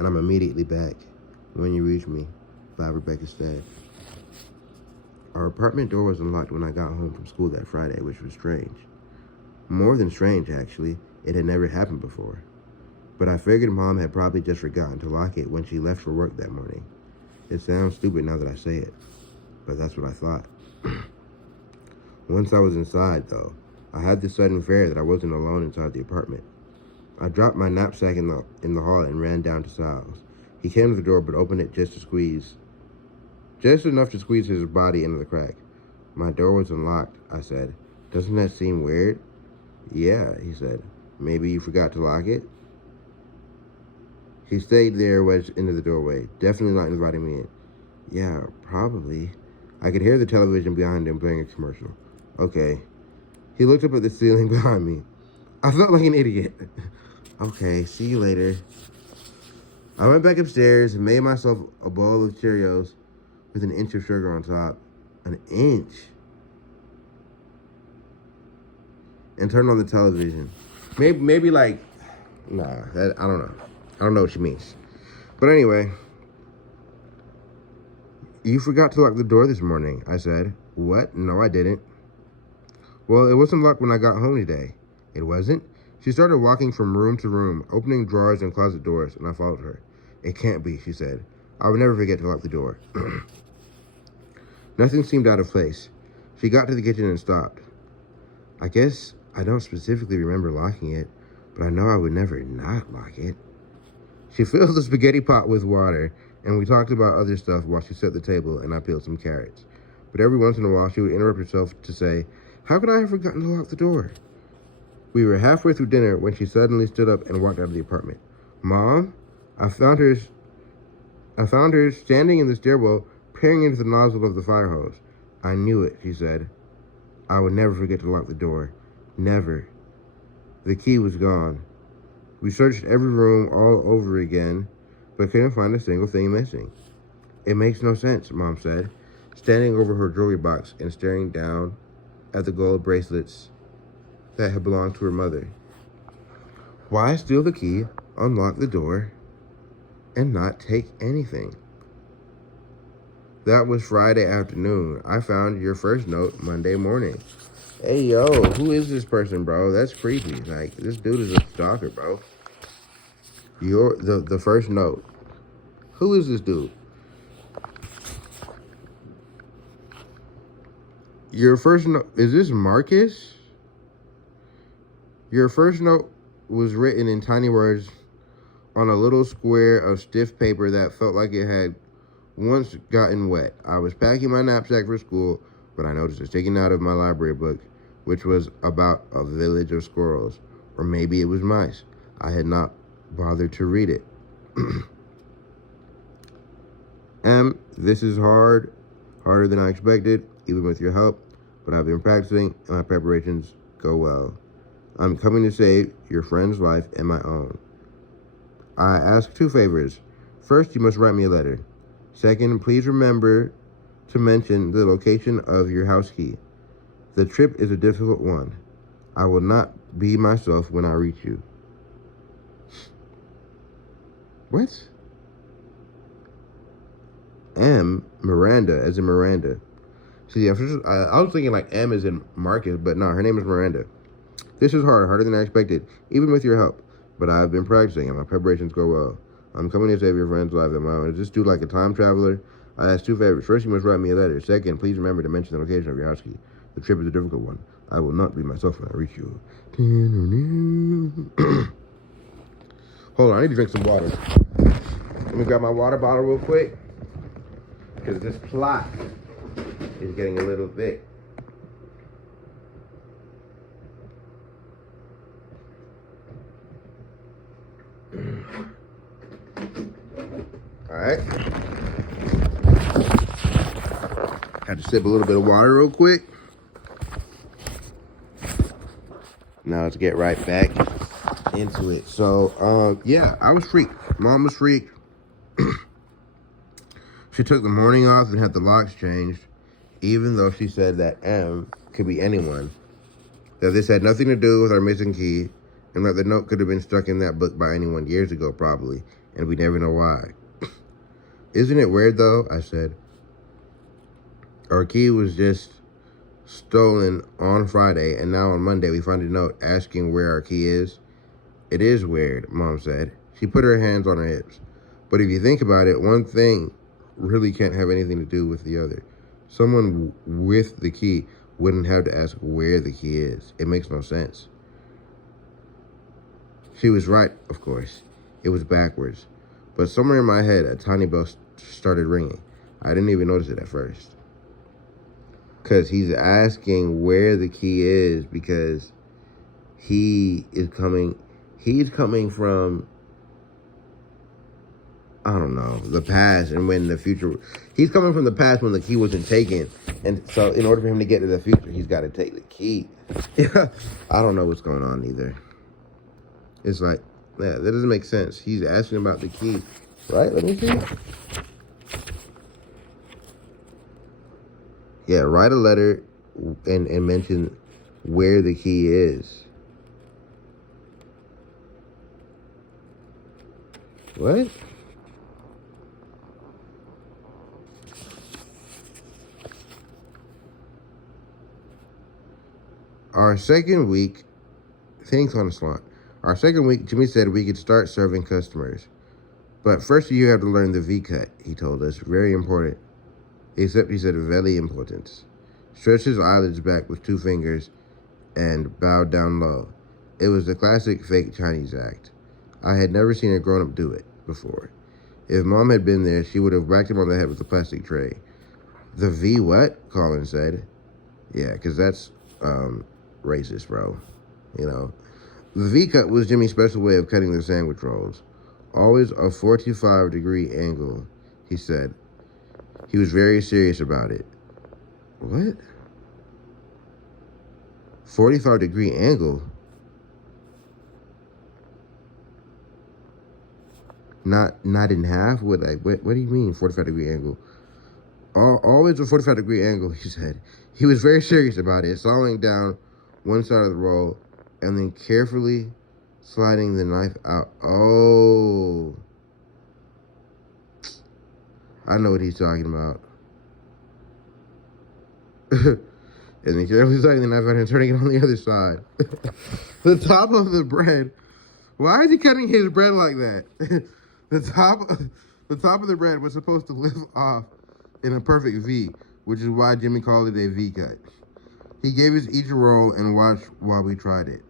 and I'm immediately back. When you reach me, 5 Rebecca Stead. Our apartment door was unlocked when I got home from school that Friday, which was strange. More than strange, actually. It had never happened before. But I figured Mom had probably just forgotten to lock it when she left for work that morning. It sounds stupid now that I say it, but that's what I thought. Once I was inside, though, I had this sudden fear that I wasn't alone inside the apartment. I dropped my knapsack in the hall and ran down to Sal's. He came to the door but opened it just enough to squeeze his body into the crack. My door was unlocked, I said. Doesn't that seem weird? Yeah, he said. Maybe you forgot to lock it? He stayed there wedged into the doorway, definitely not inviting me in. Yeah, probably. I could hear the television behind him playing a commercial. Okay. He looked up at the ceiling behind me. I felt like an idiot. Okay, see you later. I went back upstairs and made myself a bowl of Cheerios with an inch of sugar on top. An inch? And turned on the television. Maybe like, nah, I don't know. I don't know what she means. But anyway, you forgot to lock the door this morning, I said. What? No, I didn't. Well, it wasn't locked when I got home today. It wasn't? She started walking from room to room, opening drawers and closet doors, and I followed her. It can't be, she said. I would never forget to lock the door. Nothing seemed out of place. She got to the kitchen and stopped. I guess I don't specifically remember locking it, but I know I would never not lock it. She filled the spaghetti pot with water, and we talked about other stuff while she set the table and I peeled some carrots. But every once in a while, she would interrupt herself to say, how could I have forgotten to lock the door? We were halfway through dinner when she suddenly stood up and walked out of the apartment. Mom? I found her standing in the stairwell, peering into the nozzle of the fire hose. I knew it, she said. I would never forget to lock the door. Never. The key was gone. We searched every room all over again, but couldn't find a single thing missing. It makes no sense, Mom said, standing over her jewelry box and staring down at the gold bracelets that had belonged to her mother. Why steal the key, unlock the door, and not take anything? That was Friday afternoon. I found your first note Monday morning. Hey, yo, who is this person, bro? That's creepy. Like, this dude is a stalker, bro. The first note. Who is this dude? Your first note, is this Marcus? Your first note was written in tiny words on a little square of stiff paper that felt like it had once gotten wet. I was packing my knapsack for school, but I noticed it sticking out of my library book, which was about a village of squirrels. Or maybe it was mice. I had not bothered to read it. This is harder than I expected, even with your help, but I've been practicing and my preparations go well. I'm coming to save your friend's life and my own. I ask 2 favors. First, you must write me a letter. Second, please remember to mention the location of your house key. The trip is a difficult one. I will not be myself when I reach you. What? M. Miranda, as in Miranda. See, I was thinking like M as in Marcus, but no, her name is Miranda. This is harder than I expected, even with your help. But I've been practicing and my preparations go well. I'm coming to save your friend's life and mine. Is this dude like a time traveler? I ask 2 favors. First, you must write me a letter. Second, please remember to mention the location of your house key. The trip is a difficult one. I will not be myself when I reach you. Hold on, I need to drink some water. Let me grab my water bottle real quick, because this plot is getting a little thick. All right. Had to sip a little bit of water real quick. Now let's get right back into it. So, yeah, I was freaked. Mom was freaked. She took the morning off and had the locks changed, even though she said that M could be anyone, that this had nothing to do with our missing key, and that the note could have been stuck in that book by anyone years ago, probably. and we never know why. Isn't it weird, though? I said. Our key was just stolen on Friday, and now on Monday we find a note asking where our key is. It is weird, Mom said. She put her hands on her hips. But if you think about it, one thing really can't have anything to do with the other. Someone with the key wouldn't have to ask where the key is. It makes no sense. She was right, of course. It was backwards. But somewhere in my head, a tiny bell started ringing. I didn't even notice it at first. Because he's asking where the key is because he's coming from, I don't know, the past, and when the future, he's coming from the past when the key wasn't taken. And so in order for him to get to the future, he's got to take the key. I don't know what's going on either. It's like, yeah, that doesn't make sense. He's asking about the key, right? Let me see. Yeah, write a letter and mention where the key is. What? Our second week, thanks on the slot. Our second week, Jimmy said we could start serving customers. But first you have to learn the V-cut, he told us. Very important. Except he said very important. Stretched his eyelids back with 2 fingers and bowed down low. It was the classic fake Chinese act. I had never seen a grown-up do it before. If Mom had been there, she would have whacked him on the head with a plastic tray. The V what? Colin said. Yeah, because that's racist, bro. You know. The V-cut was Jimmy's special way of cutting the sandwich rolls. Always a 45-degree angle, he said. He was very serious about it. What? 45-degree angle? Not in half? What do you mean, 45-degree angle? Always a 45-degree angle, he said. He was very serious about it, sawing down one side of the roll and then carefully sliding the knife out. Oh. I know what he's talking about. And then carefully sliding the knife out and turning it on the other side. The top of the bread. Why is he cutting his bread like that? The top of the bread was supposed to lift off in a perfect V, which is why Jimmy called it a V-cut. He gave us each a roll and watched while we tried it.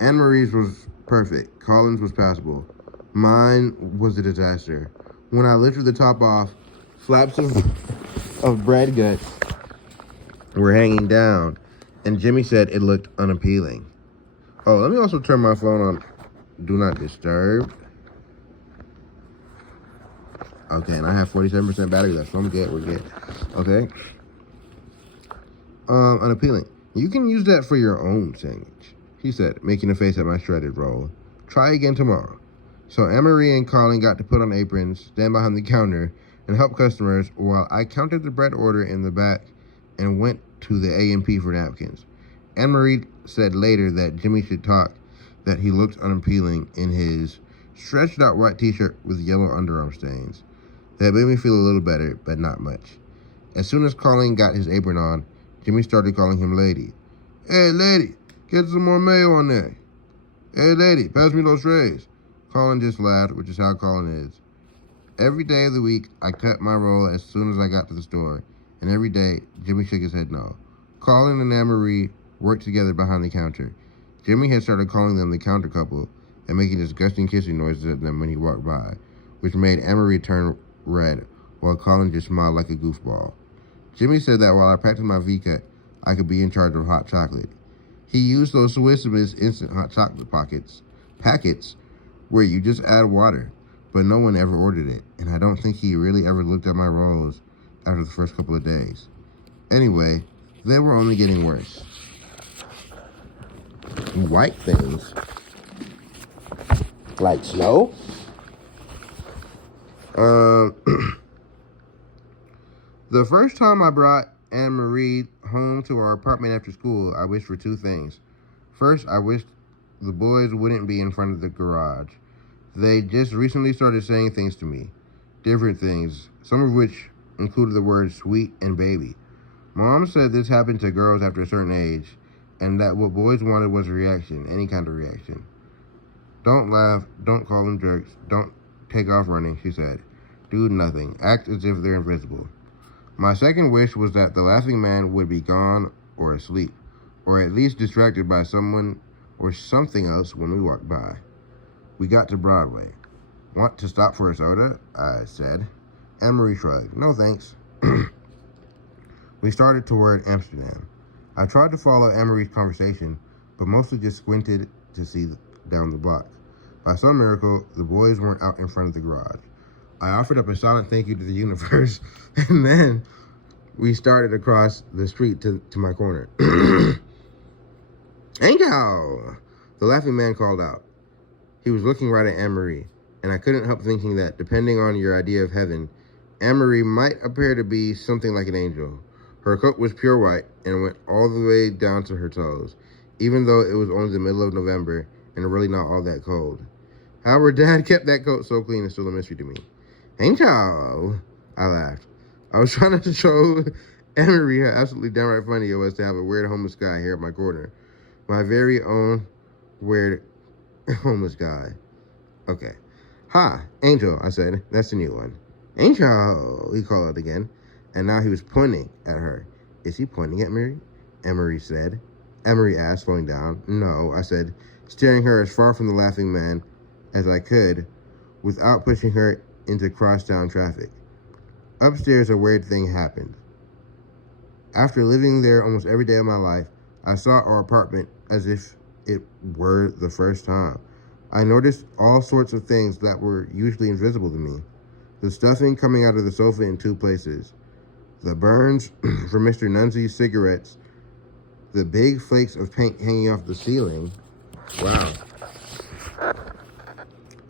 Anne-Marie's was perfect. Colin's was passable. Mine was a disaster. When I lifted the top off, flaps of bread guts were hanging down, and Jimmy said it looked unappealing. Oh, let me also turn my phone on Do Not Disturb. Okay, and I have 47% battery left, so I'm good. We're good. Okay. Unappealing. You can use that for your own sandwich, he said, making a face at my shredded roll. Try again tomorrow. So Anne-Marie and Colin got to put on aprons, stand behind the counter, and help customers while I counted the bread order in the back and went to the A&P for napkins. Anne-Marie said later that Jimmy should talk, that he looked unappealing in his stretched out white t-shirt with yellow underarm stains. That made me feel a little better, but not much. As soon as Colin got his apron on, Jimmy started calling him lady. Hey, lady, get some more mayo on there. Hey, lady, pass me those trays. Colin just laughed, which is how Colin is. Every day of the week, I cut my roll as soon as I got to the store, and every day, Jimmy shook his head no. Colin and Anne-Marie worked together behind the counter. Jimmy had started calling them the counter couple and making disgusting kissing noises at them when he walked by, which made Anne-Marie turn red, while Colin just smiled like a goofball. Jimmy said that while I practiced my V-cut, I could be in charge of hot chocolate. He used those Swiss Miss instant hot chocolate packets, where you just add water, but no one ever ordered it, and I don't think he really ever looked at my rolls after the first couple of days. Anyway, they were only getting worse. White things, like snow. The first time I brought Anne-Marie home to our apartment after school, I wished for 2 things. First, I wished the boys wouldn't be in front of the garage. They just recently started saying things to me. Different things, some of which included the words sweet and baby. Mom said this happened to girls after a certain age, and that what boys wanted was a reaction, any kind of reaction. Don't laugh, don't call them jerks, don't take off running, she said. Do nothing, act as if they're invisible. My second wish was that the laughing man would be gone or asleep, or at least distracted by someone or something else when we walked by. We got to Broadway. Want to stop for a soda? I said. Anne-Marie shrugged. No thanks. We started toward Amsterdam. I tried to follow Anne-Marie's conversation, but mostly just squinted to see down the block. By some miracle, the boys weren't out in front of the garage. I offered up a silent thank you to the universe, and then we started across the street to my corner. Angel! The laughing man called out. He was looking right at Anne-Marie, and I couldn't help thinking that, depending on your idea of heaven, Anne-Marie might appear to be something like an angel. Her coat was pure white and went all the way down to her toes, even though it was only the middle of November and really not all that cold. How her dad kept that coat so clean is still a mystery to me. Angel! I laughed. I was trying to show Anne-Marie how absolutely downright funny it was to have a weird homeless guy here at my corner. My very own weird homeless guy. Okay. Hi, Angel, I said. That's the new one. Angel, he called out again, and now he was pointing at her. Is he pointing at me? Anne-Marie said. Anne-Marie asked, slowing down. No, I said, staring her as far from the laughing man as I could without pushing her into crosstown traffic. Upstairs, a weird thing happened. After living there almost every day of my life, I saw our apartment as if it were the first time. I noticed all sorts of things that were usually invisible to me. The stuffing coming out of the sofa in two places. The burns from Mr. Nunzi's cigarettes. The big flakes of paint hanging off the ceiling. Wow.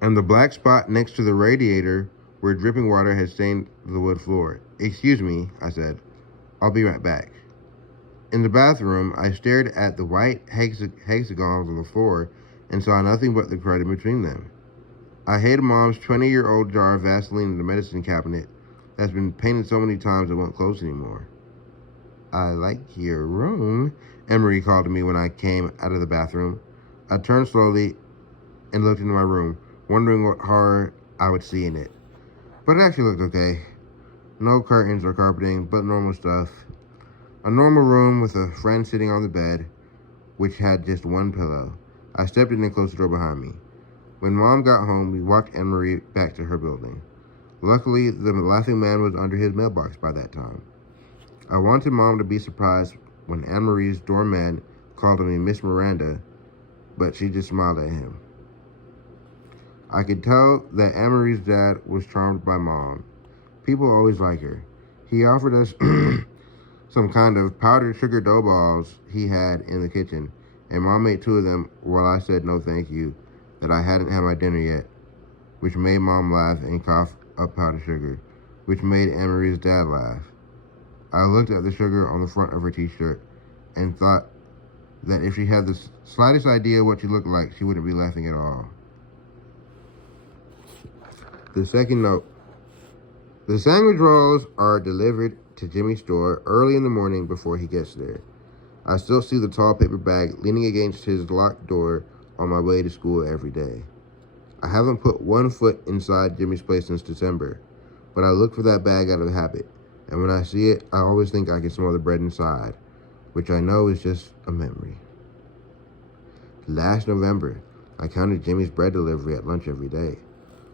And the black spot next to the radiator where dripping water had stained the wood floor. Excuse me, I said. I'll be right back. In the bathroom, I stared at the white hexagons on the floor and saw nothing but the crud in between them. I hid Mom's 20-year-old jar of Vaseline in the medicine cabinet that's been painted so many times it won't close anymore. I like your room, Anne-Marie called to me when I came out of the bathroom. I turned slowly and looked into my room, wondering what horror I would see in it. But it actually looked okay. No curtains or carpeting, but normal stuff. A normal room with a friend sitting on the bed, which had just one pillow. I stepped in and closed the door behind me. When Mom got home, we walked Anne-Marie back to her building. Luckily, the laughing man was under his mailbox by that time. I wanted Mom to be surprised when Anne-Marie's doorman called me Miss Miranda, but she just smiled at him. I could tell that Anne-Marie's dad was charmed by Mom. People always like her. He offered us some kind of powdered sugar dough balls he had in the kitchen, and Mom made 2 of them while I said no thank you, that I hadn't had my dinner yet, which made Mom laugh and cough up powdered sugar, which made Anne-Marie's dad laugh. I looked at the sugar on the front of her t-shirt and thought that if she had the slightest idea what she looked like, she wouldn't be laughing at all. The second note. The sandwich rolls are delivered to Jimmy's store early in the morning before he gets there. I still see the tall paper bag leaning against his locked door on my way to school every day. I haven't put one foot inside Jimmy's place since December, but I look for that bag out of habit, and when I see it, I always think I can smell the bread inside, which I know is just a memory. Last November, I counted Jimmy's bread delivery at lunch every day,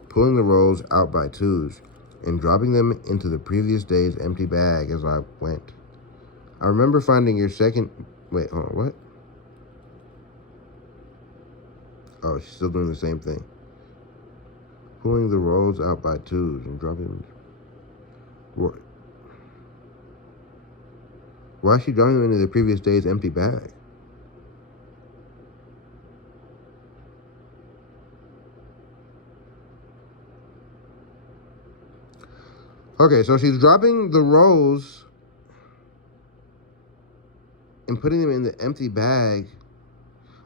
pulling the rolls out by twos and dropping them into the previous day's empty bag as I went. I remember finding your second... Wait, hold on, what? Oh, she's still doing the same thing. Pulling the rolls out by twos and dropping them... What? Why is she dropping them into the previous day's empty bag? Okay, so she's dropping the rolls and putting them in the empty bag.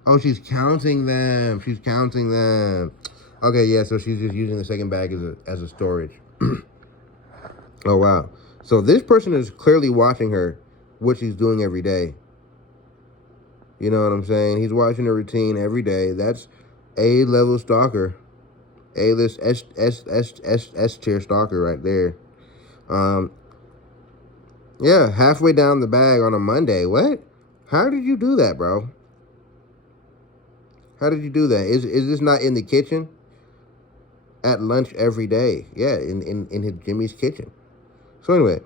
Oh, she's counting them. She's counting them. Okay, yeah, so she's just using the second bag as a storage. Oh, wow. So this person is clearly watching her, what she's doing every day. You know what I'm saying? He's watching her routine every day. That's A-level stalker. A-list S tier stalker right there. Yeah, halfway down the bag on a Monday. What? How did you do that, bro? How did you do that? Is this not in the kitchen? At lunch every day. Yeah, in his Jimmy's kitchen. So anyway,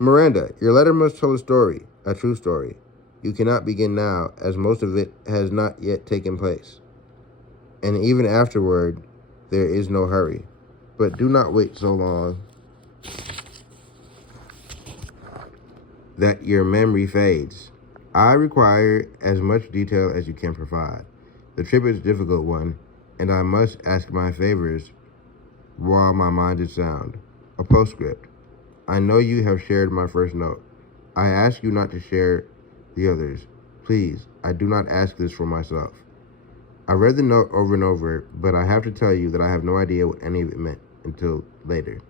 Miranda, your letter must tell a story, a true story. You cannot begin now, as most of it has not yet taken place. And even afterward, there is no hurry. But do not wait so long that your memory fades. I require as much detail as you can provide. The trip is a difficult one, and I must ask my favors while my mind is sound. A postscript. I know you have shared my first note. I ask you not to share the others. Please, I do not ask this for myself. I read the note over and over, but I have to tell you that I have no idea what any of it meant until later.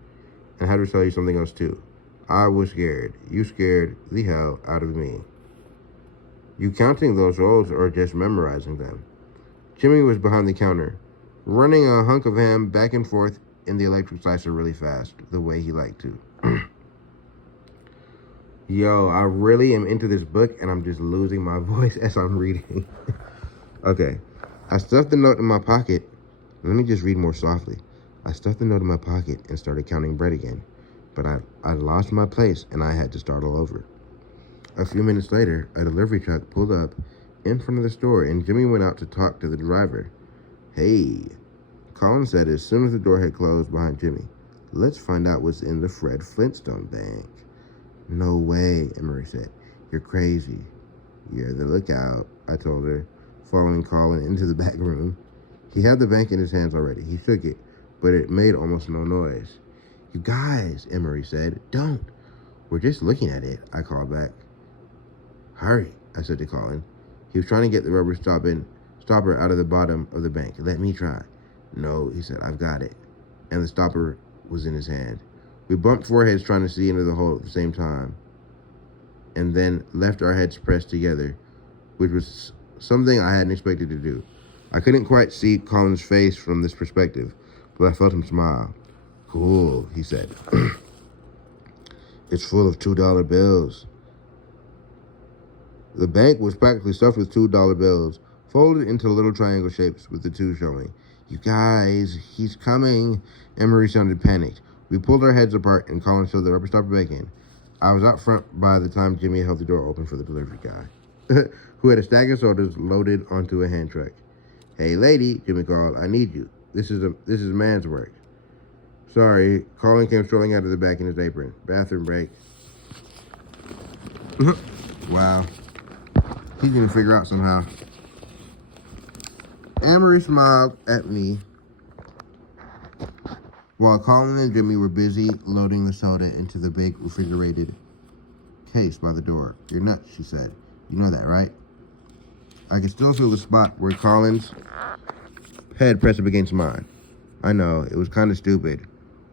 And I have to tell you something else too. I was scared. You scared the hell out of me. You counting those rolls or just memorizing them? Jimmy was behind the counter, running a hunk of ham back and forth in the electric slicer really fast, the way he liked to. Yo, I really am into this book, and I'm just losing my voice as I'm reading. Okay. I stuffed the note in my pocket. Let me just read more softly. I stuffed the note in my pocket and started counting bread again. But I lost my place, and I had to start all over. A few minutes later, a delivery truck pulled up in front of the store, and Jimmy went out to talk to the driver. Hey, Colin said as soon as the door had closed behind Jimmy. Let's find out what's in the Fred Flintstone bank. No way, Emery said. You're crazy. You're the lookout, I told her, following Colin into the back room. He had the bank in his hands already. He shook it, but it made almost no noise. You guys, Emery said. Don't. We're just looking at it, I called back. Hurry, I said to Colin. He was trying to get the rubber stopper out of the bottom of the bank. Let me try. No, he said, I've got it. And the stopper was in his hand. We bumped foreheads trying to see into the hole at the same time, and then left our heads pressed together, which was something I hadn't expected to do. I couldn't quite see Colin's face from this perspective, but I felt him smile. Cool, he said. It's full of $2 bills. The bank was practically stuffed with $2 bills, folded into little triangle shapes with the two showing. You guys, he's coming. Emery sounded panicked. We pulled our heads apart, and Colin showed the rubber stopper back in. I was out front by the time Jimmy held the door open for the delivery guy, who had a stack of sodas loaded onto a hand truck. Hey, lady, Jimmy called. I need you. This is man's work. Sorry, Colin came strolling out of the back in his apron. Bathroom break. Wow. He's gonna figure out somehow. Emery smiled at me while Colin and Jimmy were busy loading the soda into the big refrigerated case by the door. You're nuts, she said. You know that, right? I could still feel the spot where Colin's head pressed up against mine. I know, it was kind of stupid.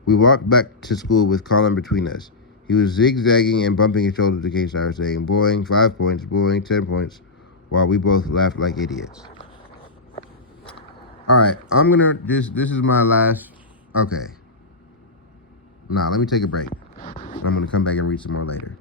We walked back to school with Colin between us. He was zigzagging and bumping his shoulders to case I was saying, boing, 5 points, boing, 10 points, while we both laughed like idiots. All right, this is my last, okay. Nah, let me take a break. I'm gonna come back and read some more later.